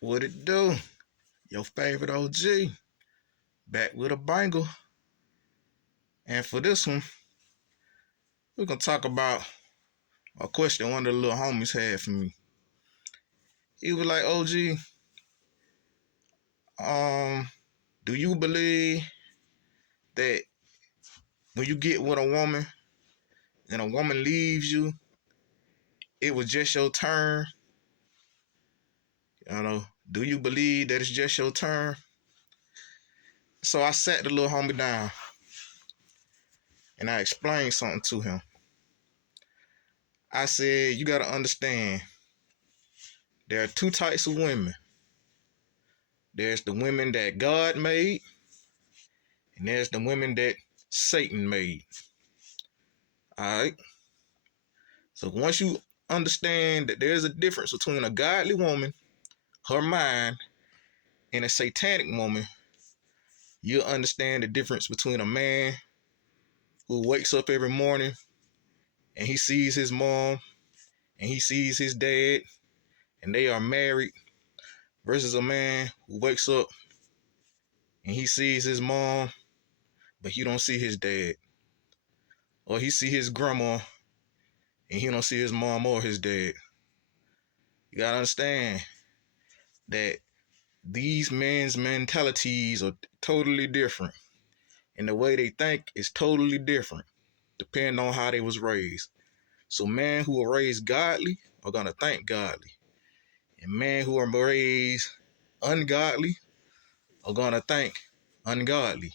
What it do? Your favorite OG back with a banger. And for this one, we're gonna talk about a question one of the little homies had for me. He was like, OG, um, do you believe that when you get with a woman and a woman leaves you, it was just your turn? Do you believe that it's just your turn? So I sat the little homie down and I explained something to him. I said, you gotta understand, there are two types of women. There's the women that God made, and there's the women that Satan made. Alright? So once you understand that there's a difference between a godly woman, her mind, and a satanic woman, you'll understand the difference between a man who wakes up every morning and he sees his mom and he sees his dad and they are married versus a man who wakes up and he sees his mom but he don't see his dad, or he see his grandma and he don't see his mom or his dad. You gotta understand that these men's mentalities are totally different, and the way they think is totally different depending on how they was raised. So men who are raised godly are gonna think godly, and men who are raised ungodly are gonna think ungodly.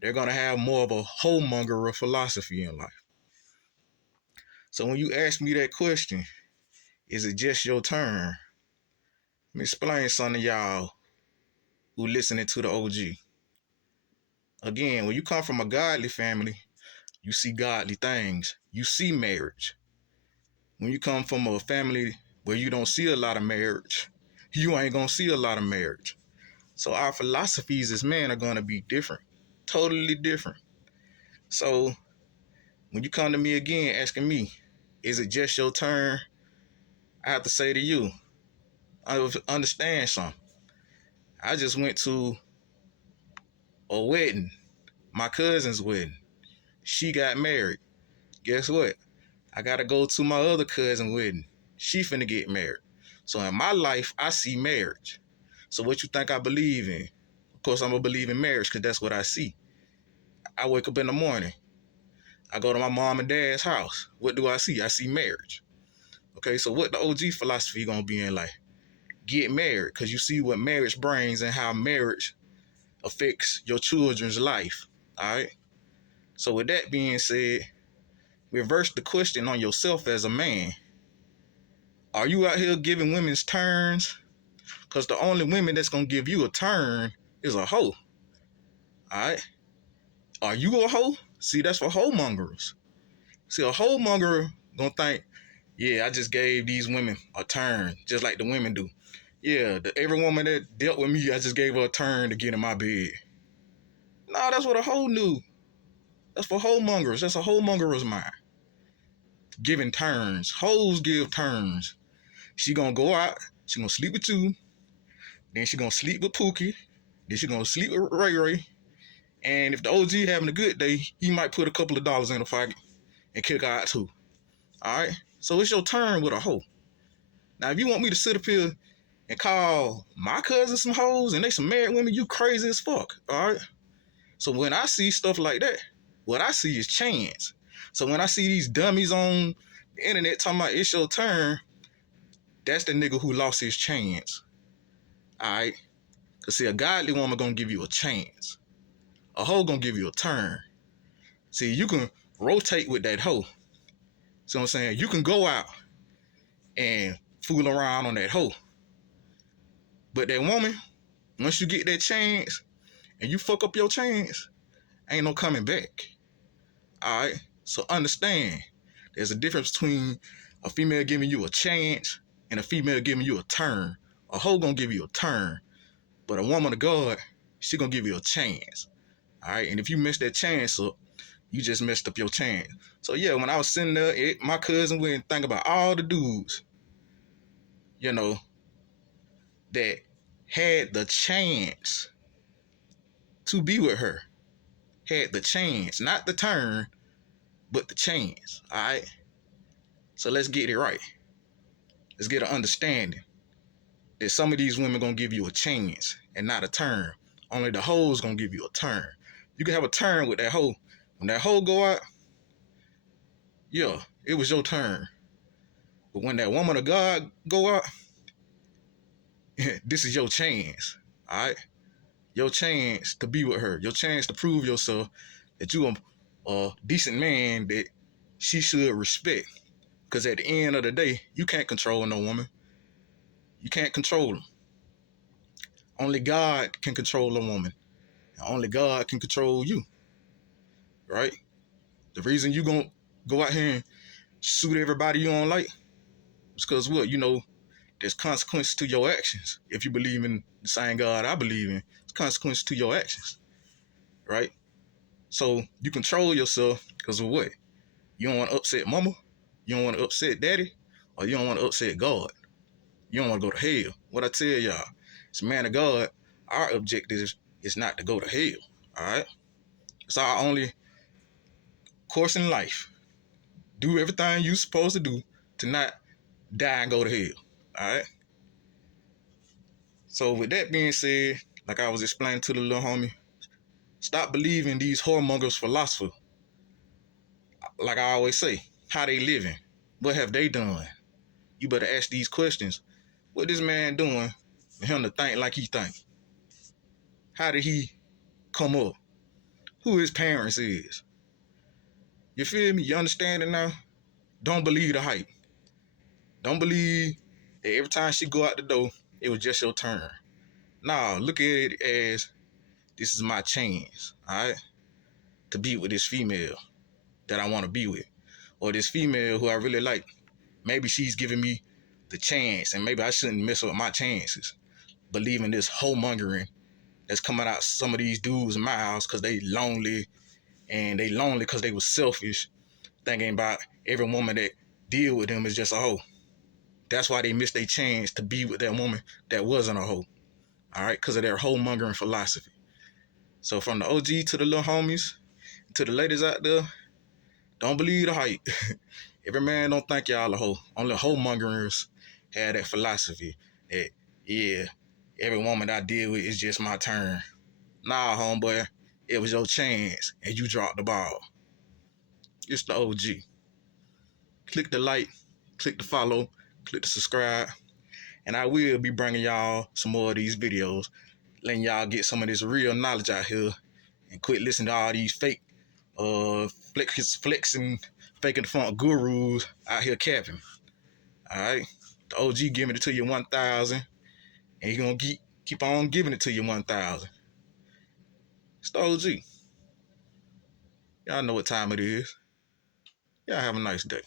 They're gonna have more of a homemonger philosophy in life. So when you ask me that question, is it just your turn? Let me explain something to y'all who listening to the OG. Again, when you come from a godly family, you see godly things. You see marriage. When you come from a family where you don't see a lot of marriage, you ain't gonna see a lot of marriage. So our philosophies as men are gonna be different, totally different. So when you come to me again asking me, is it just your turn? I have to say to you, I understand something. I just went to a wedding, my cousin's wedding. She got married. Guess what? I gotta go to my other cousin's wedding. She finna get married. So in my life, I see marriage. So what you think I believe in? Of course, I'm gonna believe in marriage because that's what I see. I wake up in the morning. I go to my mom and dad's house. What do I see? I see marriage. Okay, so what the OG philosophy gonna be in life? Get married, because you see what marriage brings and how marriage affects your children's life. All right. So with that being said, reverse the question on yourself as a man. Are you out here giving women's turns? Because the only women that's going to give you a turn is a hoe. Alright? Are you a hoe? See, that's for hoemongers. See, a hoemonger going to think, yeah, I just gave these women a turn, just like the women do. Yeah, every woman that dealt with me, I just gave her a turn to get in my bed. No, that's what a hoe knew. That's for hoemongers. That's a hoemonger's mind. Giving turns. Hoes give turns. She gonna go out. She gonna sleep with you. Then she gonna sleep with Pookie. Then she gonna sleep with Ray Ray. And if the OG having a good day, he might put a couple of dollars in the pocket and kick her out too. Alright? So it's your turn with a hoe. Now if you want me to sit up here and call my cousins some hoes and they some married women, you crazy as fuck. Alright? So when I see stuff like that, what I see is chance. So when I see these dummies on the internet talking about it's your turn, that's the nigga who lost his chance. Alright? Cause see, a godly woman gonna give you a chance. A hoe gonna give you a turn. See, you can rotate with that hoe. See what I'm saying? You can go out and fool around on that hoe. But that woman, once you get that chance and you fuck up your chance, ain't no coming back. Alright? So understand, there's a difference between a female giving you a chance and a female giving you a turn. A hoe gonna give you a turn. But a woman of God, she gonna give you a chance. Alright? And if you mess that chance up, you just messed up your chance. So yeah, when I was sitting there, my cousin went and think about all the dudes, you know, that had the chance to be with her. Had the chance, not the turn, but the chance. All right. So let's get it right. Let's get an understanding that some of these women gonna give you a chance and not a turn. Only the hoe's gonna give you a turn. You can have a turn with that hoe. When that hoe go out, yeah, it was your turn. But when that woman of God go out, this is your chance. All right. Your chance to be with her. Your chance to prove yourself that you a decent man that she should respect. Because at the end of the day, you can't control no woman. You can't control them. Only God can control a woman. And only God can control you. Right? The reason you gonna go out here and shoot everybody you don't like is because what? You know, there's consequences to your actions. If you believe in the same God I believe in, there's consequences to your actions. Right? So you control yourself because of what? You don't want to upset mama. You don't want to upset daddy. Or you don't want to upset God. You don't want to go to hell. What I tell y'all, as a man of God, our objective is not to go to hell. All right? It's our only course in life. Do everything you're supposed to do to not die and go to hell. All right? So with that being said, like I was explaining to the little homie, stop believing these whoremongers philosophy. Like I always say, how they living? What have they done? You better ask these questions. What this man doing for him to think like he think? How did he come up? Who his parents is? You feel me? You understand it now? Don't believe the hype. Don't believe that every time she go out the door, it was just your turn. Nah, look at it as this is my chance, all right? To be with this female that I want to be with. Or this female who I really like. Maybe she's giving me the chance, and maybe I shouldn't mess up my chances. Believing this homongering that's coming out some of these dudes' mouths because they lonely, and they lonely because they was selfish, thinking about every woman that deal with them is just a hoe. That's why they missed their chance to be with that woman that wasn't a hoe. All right, because of their homongering philosophy. So from the OG to the little homies, to the ladies out there, don't believe the hype. Every man don't think y'all a hoe. Only homongerers have that philosophy that, yeah, every woman I deal with is just my turn. Nah, homeboy, it was your chance and you dropped the ball. It's the OG. Click the like, click the follow, click the subscribe, and I will be bringing y'all some more of these videos, letting y'all get some of this real knowledge out here and quit listening to all these fake flexing, faking the funk gurus out here capping. Alright? The OG giving it to you 1,000, and he gonna keep on giving it to you 1,000. It's the OG. Y'all know what time it is. Y'all have a nice day.